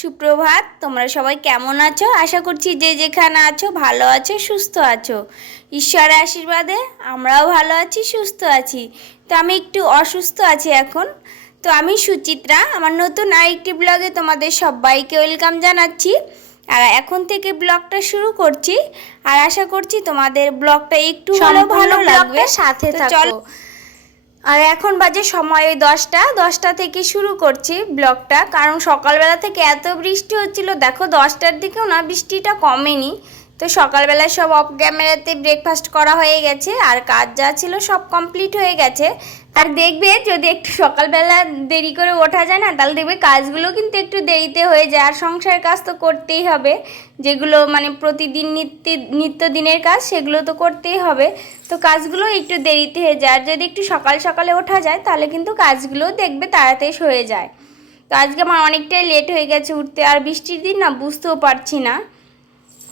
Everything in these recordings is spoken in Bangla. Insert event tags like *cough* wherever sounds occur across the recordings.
সুপ্রভাত। তোমরা সবাই কেমন আছো? আশা করছি যে যেখানে আছো ভালো আছো সুস্থ আছো। ঈশ্বরের আশীর্বাদে আমরাও ভালো আছি সুস্থ আছি। তো আমি একটু অসুস্থ আছি এখন। তো আমি সুচিত্রা আমার নতুন আরেকটি ব্লগে তোমাদের সবাইকে ওয়েলকাম জানাচ্ছি। আর এখন থেকে ব্লগটা শুরু করছি। আর আশা করছি তোমাদের ব্লগটা একটু হলেও ভালো লাগবে। সাথে থাকো। আর এখন বাজে সময় ওই দশটা। দশটা থেকে শুরু করছি ব্লগটা, কারণ সকালবেলা থেকে এত বৃষ্টি হচ্ছিল। দেখো দশটার দিকেও না, বৃষ্টিটা কমেনি। তো সকালবেলা সব অফ ক্যামেরাতে ব্রেকফাস্ট করা হয়ে গেছে, আর কাজ যা ছিল সব কমপ্লিট হয়ে গেছে। আর দেখবে যদি একটু সকালবেলা দেরি করে ওঠা যায় না, তাহলে দেখবে কাজগুলো কিন্তু একটু দেরিতে হয়ে যায়। আর সংসারের কাজ তো করতেই হবে, যেগুলো মানে প্রতিদিন নিত্য নিত্যদিনের কাজ, সেগুলো তো করতেই হবে। তো কাজগুলো একটু দেরিতে হয়ে যায়। আর যদি একটু সকাল সকালে ওঠা যায়, তাহলে কিন্তু কাজগুলো দেখবে তাড়াতাড়ি হয়ে যায়। তো আজকে আমার অনেকটাই লেট হয়ে গেছে উঠতে, আর বৃষ্টির দিন না, বুঝতেও পারছি না।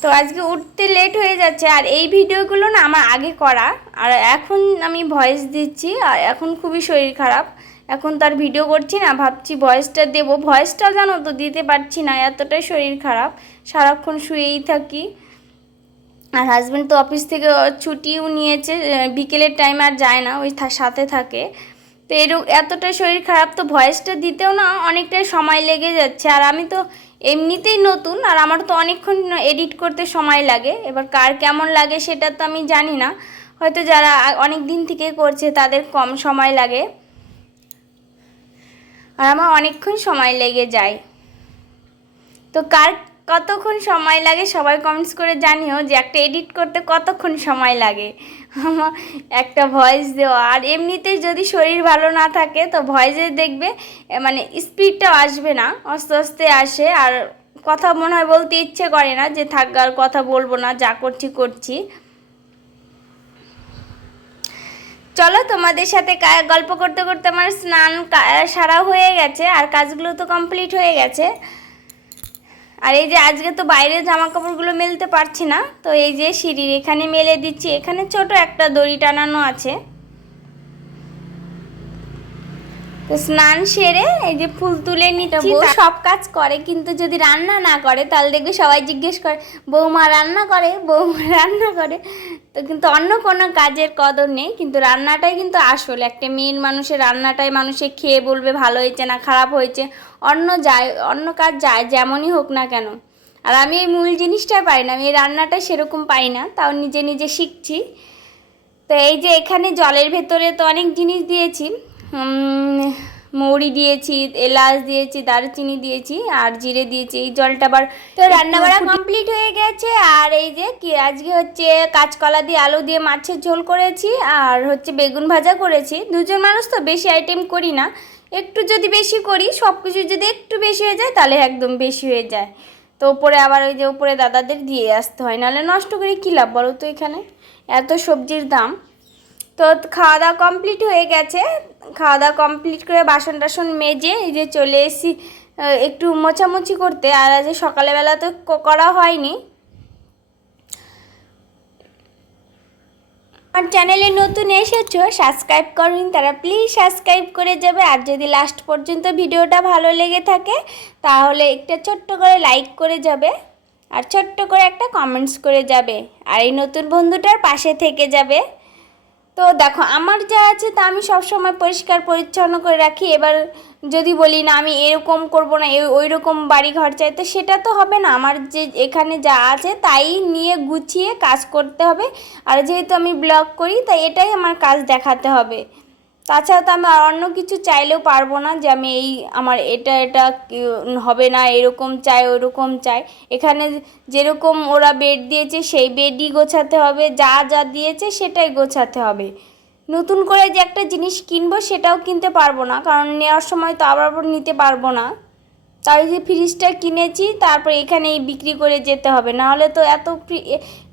তো আজকে উঠতে লেট হয়ে যাচ্ছে আর এই ভিডিওগুলো না আমার আগে করা। আর এখন আমি ভয়েস দিচ্ছি, আর এখন খুবই শরীর খারাপ। এখন তো আর ভিডিও করছি না, ভাবছি ভয়েসটা দেবো। ভয়েসটা জানো তো দিতে পারছি না, এতটাই শরীর খারাপ। সারাক্ষণ শুয়েই থাকি। আর হাজব্যান্ড তো অফিস থেকে ছুটিও নিয়েছে বিকেলের টাইম আর যায় না, ওই সাথে থাকে। তো এরকম এতটা শরীর খারাপ তো ভয়েসটা দিতেও না, অনেকটাই সময় লেগে যাচ্ছে। আর আমি তো এমনিতেই নতুন, আর আমার তো অনেকক্ষণ এডিট করতে সময় লাগে। এবার কার কেমন লাগে সেটা তো আমি জানি না। হয়তো যারা অনেক দিন থেকে করছে তাদের কম সময় লাগে। আর আমার অনেকক্ষণ সময় লেগে যায়। তো কার কতক্ষণ সময় লাগে সবাই কমেন্টস করে জানিও যে একটা এডিট করতে কতক্ষণ সময় লাগে। *laughs* একটা ভয়েস দেওয়া। আর এমনিতে যদি শরীর ভালো না থাকে তো ভয়েসে দেখবে মানে স্পিডটাও আসবে না। আস্তে আস্তে আসে। আর কথা মনে হয় বলতে ইচ্ছে করে না যে থাক আর কথা বলব না, যা করছি করছি। চলো তোমাদের সাথে গল্প করতে করতে আমার স্নান সারা হয়ে গেছে। আর কাজগুলো তো কমপ্লিট হয়ে গেছে। আর এই যে আজকে তো বাইরে জামা কাপড়গুলো মেলতে পারছি না, তো এই যে সিঁড়ির এখানে মেলে দিচ্ছি। এখানে ছোট একটা দড়ি টানানো আছে। তো স্নান সেরে এই যে ফুল তুলে নিচ্ছি বউ সব কাজ করে কিন্তু যদি রান্না না করে তাহলে দেখবে সবাই জিজ্ঞেস করে বৌমা রান্না করে বৌমা *laughs* রান্না করে। তো কিন্তু অন্য কোনো কাজের কদর নেই কিন্তু রান্নাটাই কিন্তু আসল। একটা মেয়ের মানুষের রান্নাটাই মানুষে খেয়ে বলবে ভালো হয়েছে না খারাপ হয়েছে। অন্য যায় অন্য কাজ যায় যেমনই হোক না কেন। আর আমি এই মূল জিনিসটাই পাই না আমি এই রান্নাটা সেরকম পাই না তাও নিজে নিজে শিখছি। তো এই যে এখানে জলের ভেতরে তো অনেক জিনিস দিয়েছি মৌরি দিয়েছি এলাচ দিয়েছি দারচিনি দিয়েছি আর জিরে দিয়েছি। এই জলটা আবার তো রান্না বাড়া কমপ্লিট হয়ে গেছে। আর এই যে কি আজকে হচ্ছে কাঁচকলা দিয়ে আলু দিয়ে মাছের ঝোল করেছি আর হচ্ছে বেগুন ভাজা করেছি। দুজন মানুষ তো বেশি আইটেম করি না। একটু যদি বেশি করি সব কিছু যদি একটু বেশি হয়ে যায় তাহলে একদম বেশি হয়ে যায়। তো ওপরে আবার ওই যে উপরে দাদাদের দিয়ে আসতে হয়। নাহলে নষ্ট করে কী লাভ বলো তো এখানে? এত সবজির দাম। তো খাওয়া দাওয়া কমপ্লিট হয়ে গেছে। খাওয়া দাওয়া কমপ্লিট করে বাসন টাসন মেজে এই যে চলে এসেছি একটু মোছামুছি করতে। আর আজ সকালবেলা তো করা হয়নি। আমার চ্যানেলে নতুন এসেছ সাবস্ক্রাইব করুন, তারা প্লিজ সাবস্ক্রাইব করে যাবে। আর যদি লাস্ট পর্যন্ত ভিডিওটা ভালো লেগে থাকে, তাহলে একটা ছোট্ট করে লাইক করে যাবে। আর ছোট্ট করে একটা কমেন্টস করে যাবে। আর এই নতুন বন্ধুটার পাশে থেকে যাবে। তো দেখো, আমার যা আছে তা আমি সব সময় পরিষ্কার, পরিচ্ছন্ন করে রাখি। এবার যদি বলি না, আমি এরকম করব না ওই রকম বাড়ি ঘর চাই, তো সেটা তো হবে না। আমার যে, এখানে যা আছে তাই নিয়ে গুছিয়ে কাজ করতে হবে। আর যেহেতু আমি ব্লগ করি, তাই এটাই আমার কাজ দেখাতে হবে। তাছাড়া তো আমি আর অন্য কিছু চাইলেও পারব না যে আমি এই আমার এটা এটা হবে না, এরকম চাই, ওরকম চাই। এখানে যেরকম ওরা বেড দিয়েছে, সেই বেডই গোছাতে হবে। যা যা দিয়েছে, সেটাই গোছাতে হবে। নতুন করে যে একটা জিনিস কিনবো, সেটাও কিনতে পারব না। কারণ নেওয়ার সময় তো আবার নিতে পারব না। তাই যে ফ্রিজটা কিনেছি, তারপর এখানেই বিক্রি করে যেতে হবে। নাহলে তো এত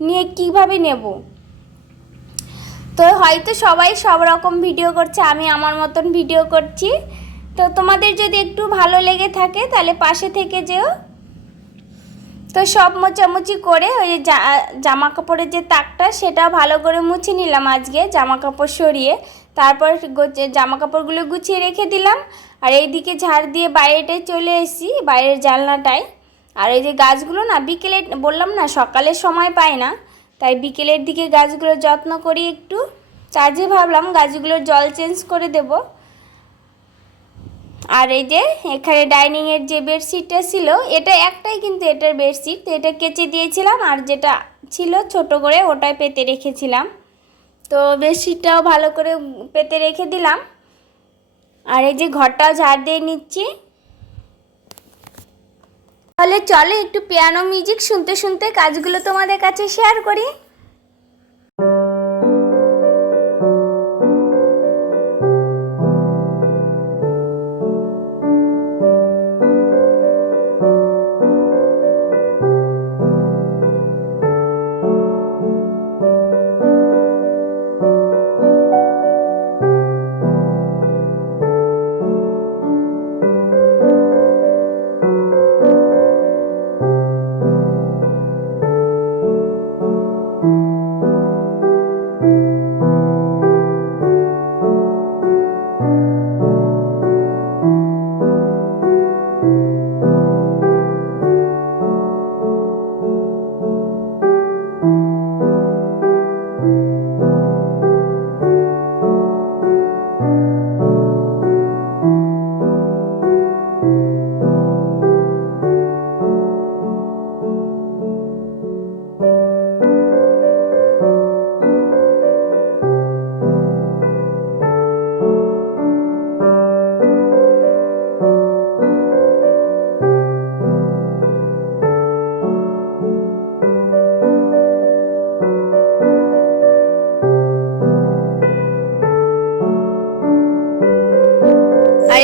নিয়ে কীভাবে নেব? তো হয়তো সবাই সব রকম ভিডিও করছে, আমি আমার মতন ভিডিও করছি। তো তোমাদের যদি একটু ভালো লেগে থাকে, তাহলে পাশে থেকে যেও। তো সব মোচামুচি করে ওই জামা কাপড়ের যে তাকটা, সেটা ভালো করে মুছে নিলাম আজকে জামা কাপড় সরিয়ে। তারপর জামা কাপড়গুলো গুছিয়ে রেখে দিলাম। আর এইদিকে ঝাড় দিয়ে বাইরেটায় চলে এসেছি, বাইরের জানলাটায়। আর এই যে গাছগুলো না, বিকেলে বললাম না, সকালের সময় পাই না। তাই বিকেলের দিকে গাছগুলোর যত্ন করি একটু চার্জে ভাবলাম গাছগুলোর জল চেঞ্জ করে দেব। আর এই যে এখানে ডাইনিংয়ের যে বেডশিটটা ছিল, এটা একটাই কিন্তু এটার বেডশিট, তো এটা কেচে দিয়েছিলাম আর যেটা ছিল ছোট করে ওটাই পেতে রেখেছিলাম। তো বেডশিটটাও ভালো করে পেতে রেখে দিলাম। আর এই যে ঘরটাও ঝাড় দিয়ে নিচ্ছি। তাহলে চলে একটু পিয়ানো মিউজিক শুনতে শুনতে কাজগুলো তোমাদের কাছে শেয়ার করি।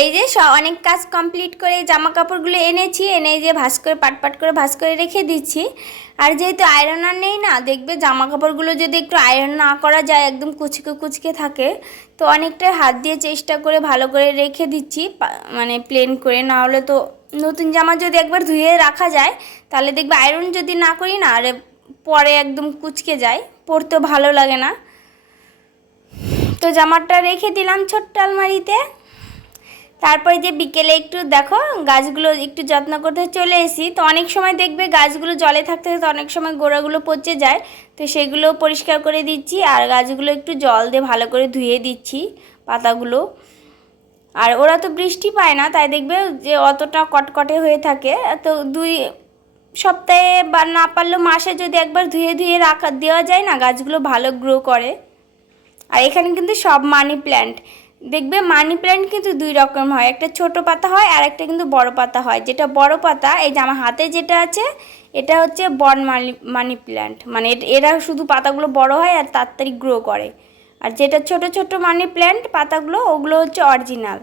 এই যে অনেক কাজ কমপ্লিট করে জামা কাপড়গুলো এনেছি, এনে যে ভাস করে, পাট পাট করে ভাস করে রেখে দিচ্ছি। আর যেহেতু আয়রনার নেই না, দেখবে জামা কাপড়গুলো যদি একটু আয়রন না করা যায়, একদম কুচকে কুচকে থাকে, তো অনেকটাই হাত দিয়ে চেষ্টা করে ভালো করে রেখে দিচ্ছি মানে প্লেন করে। না হলে তো নতুন জামা যদি একবার ধুয়ে রাখা যায়, তাহলে দেখবে আয়রন যদি না করি না, আরে পরে একদম কুচকে যায়, পরতেও ভালো লাগে না। তো জামাটা রেখে দিলাম ছোট্ট আলমারিতে। তারপরে যে বিকেলে একটু দেখো, গাছগুলো একটু যত্ন করতে চলে এসি তো অনেক সময় দেখবে গাছগুলো জলে থাকতে থাকতে অনেক সময় গোড়াগুলো পচে যায়। তো সেগুলো পরিষ্কার করে দিচ্ছি আর গাছগুলো একটু জল দিয়ে ভালো করে ধুয়ে দিচ্ছি পাতাগুলো। আর ওরা তো বৃষ্টি পায় না, তাই দেখবে যে অতটা কটকটে হয়ে থাকে। তো দুই সপ্তাহে বা না পারলেও মাসে যদি একবার ধুয়ে ধুয়ে রাখা, দেওয়া যায় না, গাছগুলো ভালো গ্রো করে। আর এখানে কিন্তু সব মানি প্ল্যান্ট দেখবে মানি প্ল্যান্ট কিন্তু দুই রকম হয়। একটা ছোট পাতা হয় আর একটা কিন্তু বড় পাতা হয়। যেটা বড় পাতা, এই যে আমার হাতে যেটা আছে, এটা হচ্ছে বন মানি মানি প্ল্যান্ট। মানে এরা শুধু পাতাগুলো বড় হয় আর তাড়াতাড়ি গ্রো করে। আর যেটা ছোট ছোট মানি প্ল্যান্ট, পাতাগুলো, ওগুলো হচ্ছে অরিজিনাল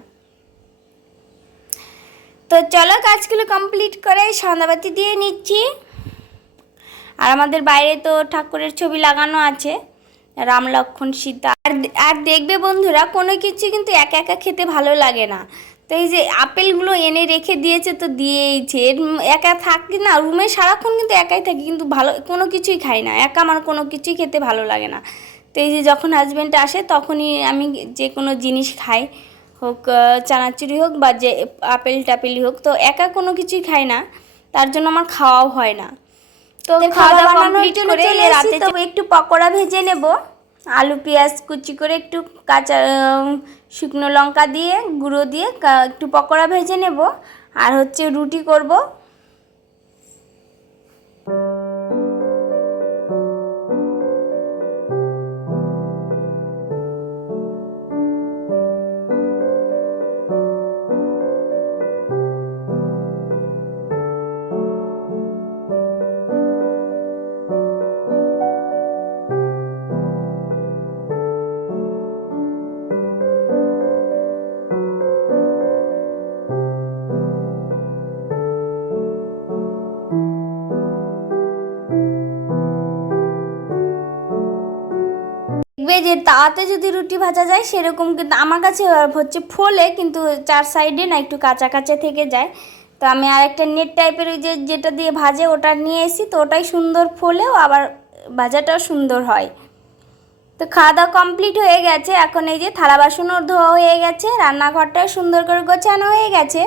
তো চলো কাজগুলো কমপ্লিট করে সন্ধ্যাবাতি দিয়ে নিচ্ছি। আর আমাদের বাইরে তো ঠাকুরের ছবি লাগানো আছে। রাম লক্ষণ, সীতা। আর আর দেখবে বন্ধুরা, কোনো কিছু কিন্তু একা একা খেতে ভালো লাগে না। তো এই যে আপেলগুলো এনে রেখে দিয়েছে তো দিয়েইছে। এর একা থাকি না, রুমে সারাক্ষণ কিন্তু একাই থাকি, কিন্তু ভালো, কোনো কিছুই খাই না। একা আমার কোনো কিছুই খেতে ভালো লাগে না। তো এই যে যখন হাজব্যান্ড আসে, তখনই আমি যে কোনো জিনিস খাই। হোক চানাচুরি হোক বা যে আপেল টাপেলই হোক, তো একা কোনো কিছুই খাই না। তার জন্য আমার খাওয়াও হয় না। তো খাওয়া দাওয়া কমপ্লিট করে রাতে তবে একটু পকোড়া ভেজে নেব। আলু পেঁয়াজ কুচি করে একটু কাঁচা শুকনো লঙ্কা দিয়ে গুঁড়ো দিয়ে একটু পকোড়া ভেজে নেব। আর হচ্ছে রুটি করব। দেখবে যে তাওয়াতে যদি রুটি ভাজা যায়, সেরকম কিন্তু আমার কাছে হচ্ছে ফোলে, কিন্তু চার সাইডে না একটু কাঁচা কাঁচা থেকে যায়। তো আমি আর একটা নেট টাইপের ওই যে, যেটা দিয়ে ভাজে, ওটা নিয়ে এসি, তো ওটাই সুন্দর ফোলেও, আবার ভাজাটাও সুন্দর হয়। তো খাওয়া দাওয়া কমপ্লিট হয়ে গেছে। এখন এই যে থালা বাসনও ধোয়া হয়ে গেছে রান্নাঘরটা সুন্দর করে গোছানো হয়ে গেছে।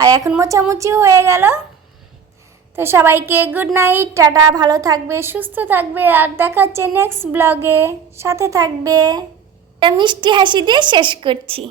আর এখন মোচামুচিও হয়ে গেল। তো সবাইকে গুড নাইট টাটা, ভালো থাকবে, সুস্থ থাকবে, আর দেখা হচ্ছে নেক্সট ব্লগে সাথে থাকবে। মিষ্টি হাসি দিয়ে শেষ করছি।